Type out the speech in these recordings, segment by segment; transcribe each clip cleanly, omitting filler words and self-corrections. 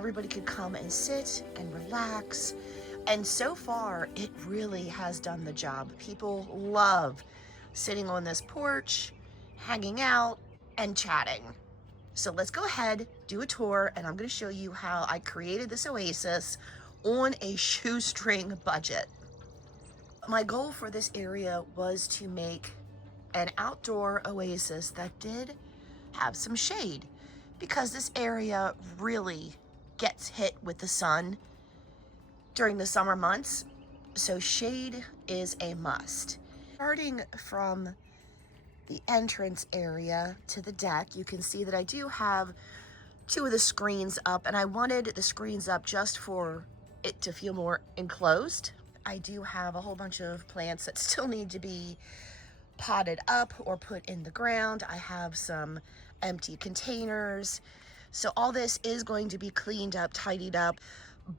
everybody could come and sit and relax. And so far, it really has done the job. People love sitting on this porch, hanging out, and chatting. So let's go ahead, do a tour, and I'm going to show you how I created this oasis on a shoestring budget. My goal for this area was to make an outdoor oasis that did have some shade, because this area really gets hit with the sun during the summer months, so shade is a must. Starting from the entrance area to the deck, you can see that I do have two of the screens up, and I wanted the screens up just for it to feel more enclosed. I do have a whole bunch of plants that still need to be potted up or put in the ground. I have some empty containers. So all this is going to be cleaned up, tidied up,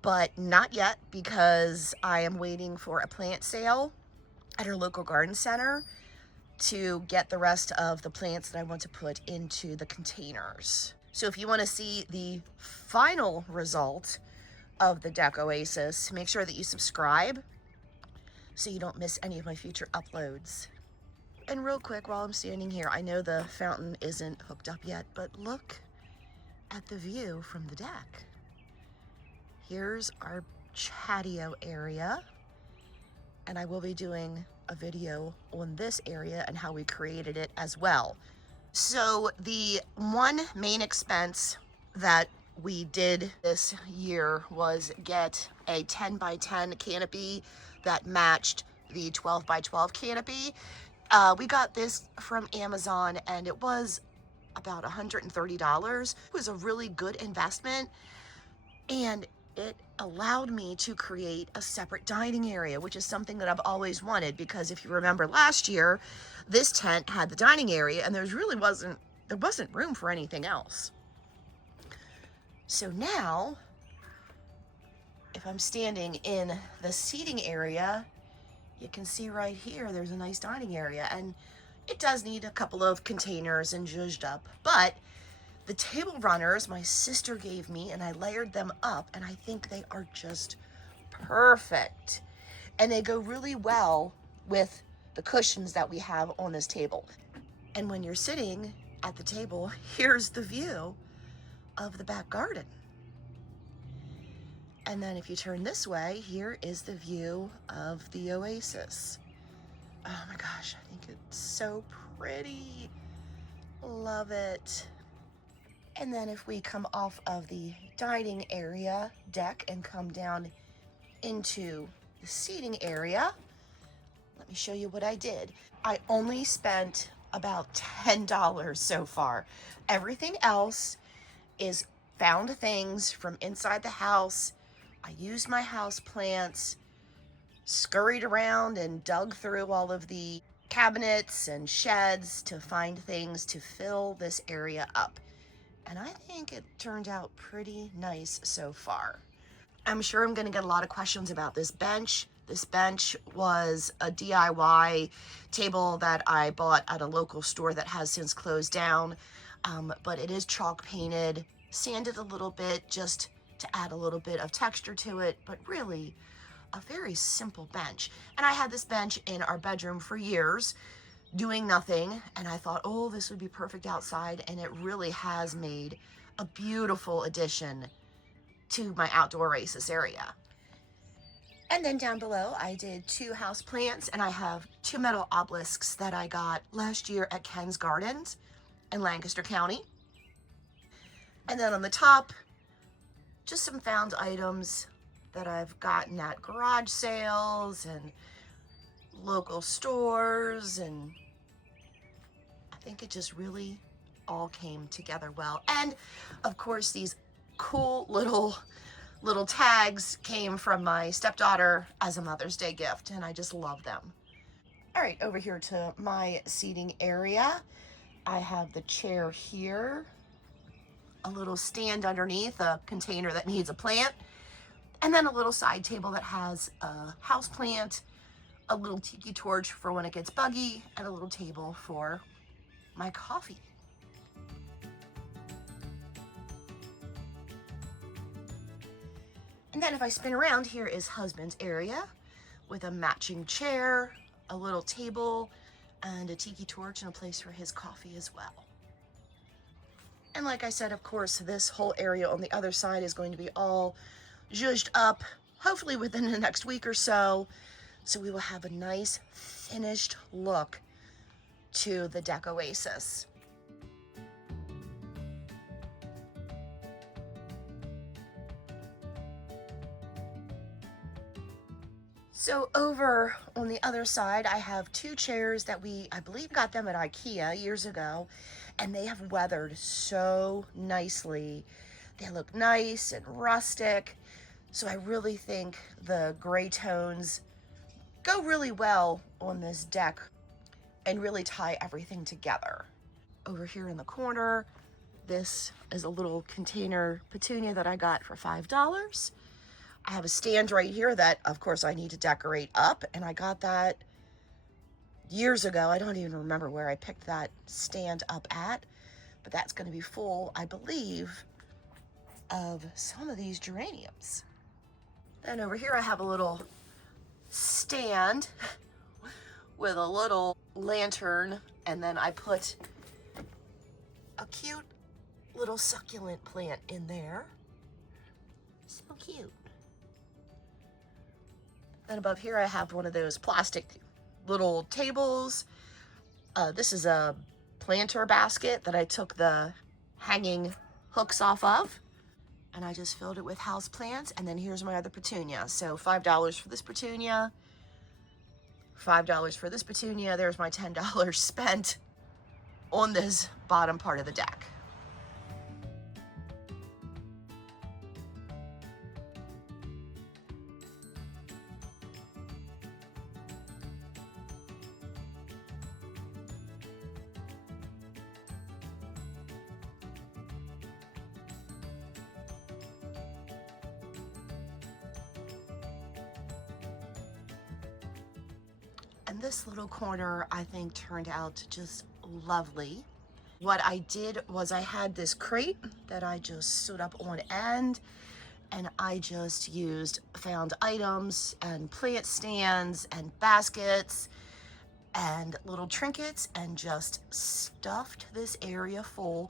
but not yet, because I am waiting for a plant sale at our local garden center to get the rest of the plants that I want to put into the containers. So if you want to see the final result of the deck oasis, make sure that you subscribe so you don't miss any of my future uploads. And real quick, while I'm standing here, I know the fountain isn't hooked up yet, but look at the view from the deck. Here's our patio area, and I will be doing a video on this area and how we created it as well. So the one main expense that we did this year was get a 10 by 10 canopy that matched the 12 by 12 canopy. We got this from Amazon, and it was about $130. It was a really good investment, and it allowed me to create a separate dining area, which is something that I've always wanted, because if you remember last year, this tent had the dining area and there wasn't room for anything else. So now, if I'm standing in the seating area, you can see right here, there's a nice dining area, and it does need a couple of containers and zhuzhed up, but the table runners my sister gave me, and I layered them up, and I think they are just perfect. And they go really well with the cushions that we have on this table. And when you're sitting at the table, here's the view of the back garden. And then if you turn this way, here is the view of the oasis. Oh my gosh, I think it's so pretty. Love it. And then if we come off of the dining area deck and come down into the seating area, let me show you what I did. I only spent about $10 so far. Everything else is found things from inside the house. I used my house plants, scurried around and dug through all of the cabinets and sheds to find things to fill this area up. And I think it turned out pretty nice so far. I'm sure I'm gonna get a lot of questions about this bench. This bench was a DIY table that I bought at a local store that has since closed down, but it is chalk painted, sanded a little bit just to add a little bit of texture to it, but really a very simple bench. And I had this bench in our bedroom for years, doing nothing, and I thought, oh, this would be perfect outside, and it really has made a beautiful addition to my outdoor oasis area. And then down below, I did two house plants, and I have two metal obelisks that I got last year at Ken's Gardens in Lancaster County. And then on the top, just some found items that I've gotten at garage sales and local stores, and I think it just really all came together well. And of course, these cool little tags came from my stepdaughter as a Mother's Day gift, and I just love them. All right, over here to my seating area. I have the chair here, a little stand underneath, a container that needs a plant, and then a little side table that has a house plant, a little tiki torch for when it gets buggy, and a little table for my coffee. And then if I spin around, here is husband's area with a matching chair, a little table, and a tiki torch and a place for his coffee as well. And like I said, of course, this whole area on the other side is going to be all zhuzhed up, hopefully within the next week or so. So we will have a nice finished look to the deck Oasis. So over on the other side, I have two chairs that I believe got them at IKEA years ago, and they have weathered so nicely. They look nice and rustic. So I really think the gray tones go really well on this deck and really tie everything together. Over here in the corner, this is a little container petunia that I got for $5. I have a stand right here that, of course, I need to decorate up, and I got that years ago. I don't even remember where I picked that stand up at, but that's going to be full, I believe, of some of these geraniums. Then over here I have a little stand with a little lantern, and then I put a cute little succulent plant in there. So cute. Then above here I have one of those plastic little tables. This is a planter basket that I took the hanging hooks off of, and I just filled it with house plants. And then here's my other petunia. So $5 for this petunia, $5 for this petunia. There's my $10 spent on this bottom part of the deck. And this little corner, I think, turned out just lovely. What I did was I had this crate that I just stood up on end, and I just used found items and plant stands and baskets and little trinkets and just stuffed this area full.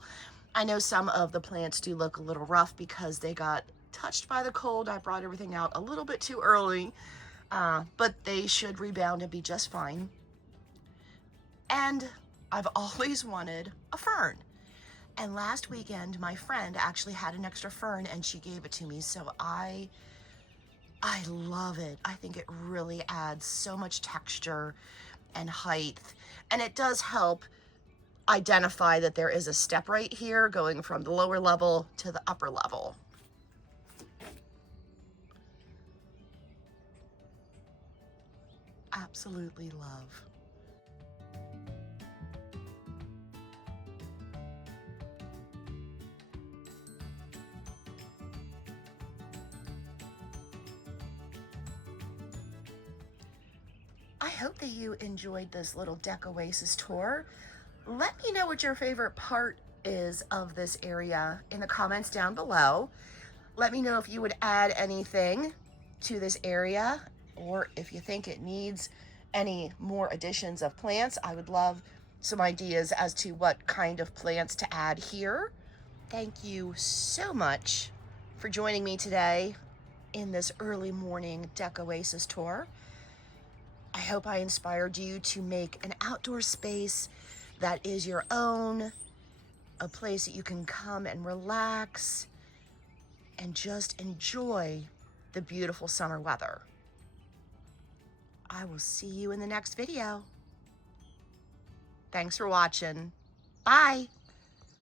I know some of the plants do look a little rough because they got touched by the cold. I brought everything out a little bit too early. But they should rebound and be just fine. And I've always wanted a fern. And last weekend, my friend actually had an extra fern and she gave it to me. So I love it. I think it really adds so much texture and height. And it does help identify that there is a step right here going from the lower level to the upper level. Absolutely love. I hope that you enjoyed this little Deck Oasis tour. Let me know what your favorite part is of this area in the comments down below. Let me know if you would add anything to this area, or if you think it needs any more additions of plants. I would love some ideas as to what kind of plants to add here. Thank you so much for joining me today in this early morning Deck Oasis tour. I hope I inspired you to make an outdoor space that is your own, a place that you can come and relax and just enjoy the beautiful summer weather. I will see you in the next video. Thanks for watching. Bye.